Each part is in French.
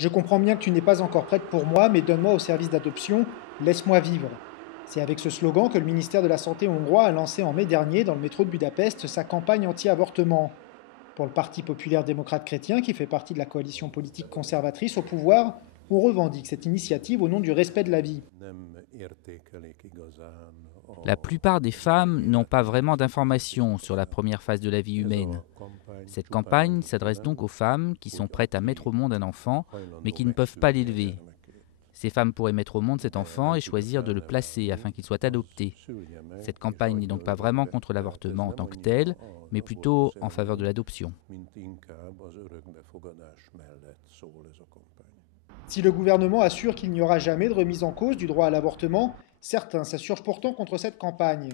Je comprends bien que tu n'es pas encore prête pour moi, mais donne-moi au service d'adoption, laisse-moi vivre. C'est avec ce slogan que le ministère de la Santé hongrois a lancé en mai dernier, dans le métro de Budapest, sa campagne anti-avortement. Pour le Parti populaire démocrate chrétien, qui fait partie de la coalition politique conservatrice au pouvoir, on revendique cette initiative au nom du respect de la vie. La plupart des femmes n'ont pas vraiment d'informations sur la première phase de la vie humaine. Cette campagne s'adresse donc aux femmes qui sont prêtes à mettre au monde un enfant, mais qui ne peuvent pas l'élever. Ces femmes pourraient mettre au monde cet enfant et choisir de le placer afin qu'il soit adopté. Cette campagne n'est donc pas vraiment contre l'avortement en tant que tel, mais plutôt en faveur de l'adoption. Si le gouvernement assure qu'il n'y aura jamais de remise en cause du droit à l'avortement, certains s'insurgent pourtant contre cette campagne.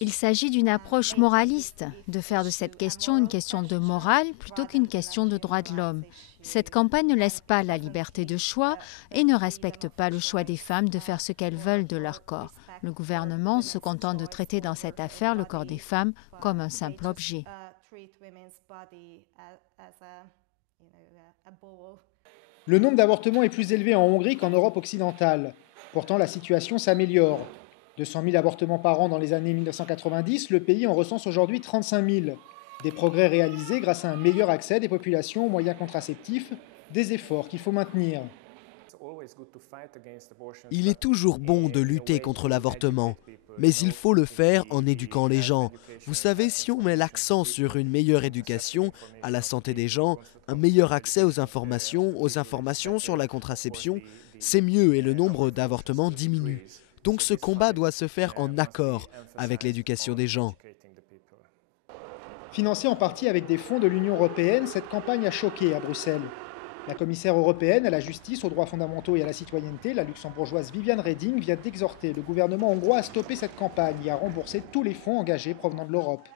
Il s'agit d'une approche moraliste, de faire de cette question une question de morale plutôt qu'une question de droits de l'homme. Cette campagne ne laisse pas la liberté de choix et ne respecte pas le choix des femmes de faire ce qu'elles veulent de leur corps. Le gouvernement se contente de traiter dans cette affaire le corps des femmes comme un simple objet. Le nombre d'avortements est plus élevé en Hongrie qu'en Europe occidentale. Pourtant, la situation s'améliore. 200 000 avortements par an dans les années 1990, le pays en recense aujourd'hui 35 000. Des progrès réalisés grâce à un meilleur accès des populations aux moyens contraceptifs, des efforts qu'il faut maintenir. Il est toujours bon de lutter contre l'avortement, mais il faut le faire en éduquant les gens. Vous savez, si on met l'accent sur une meilleure éducation à la santé des gens, un meilleur accès aux informations sur la contraception, c'est mieux et le nombre d'avortements diminue. Donc ce combat doit se faire en accord avec l'éducation des gens. Financée en partie avec des fonds de l'Union européenne, cette campagne a choqué à Bruxelles. La commissaire européenne à la justice, aux droits fondamentaux et à la citoyenneté, la luxembourgeoise Viviane Reding, vient d'exhorter le gouvernement hongrois à stopper cette campagne et à rembourser tous les fonds engagés provenant de l'Europe.